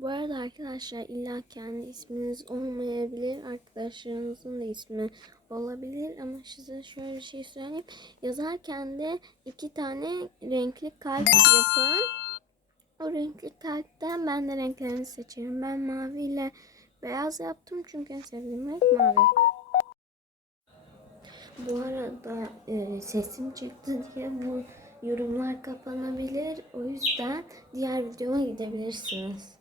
Bu arada arkadaşlar illa kendi isminiz olmayabilir. Arkadaşlarınızın da ismi olabilir. Ama size şöyle bir şey söyleyeyim. Yazarken de iki tane renkli kalp yapın. O renkli kalpten ben de renklerini seçerim. Ben mavi ile beyaz yaptım çünkü en sevdiğim renk mavi. Bu arada e, sesim çıktı diye bu yorumlar kapanabilir. O yüzden diğer videoma gidebilirsiniz.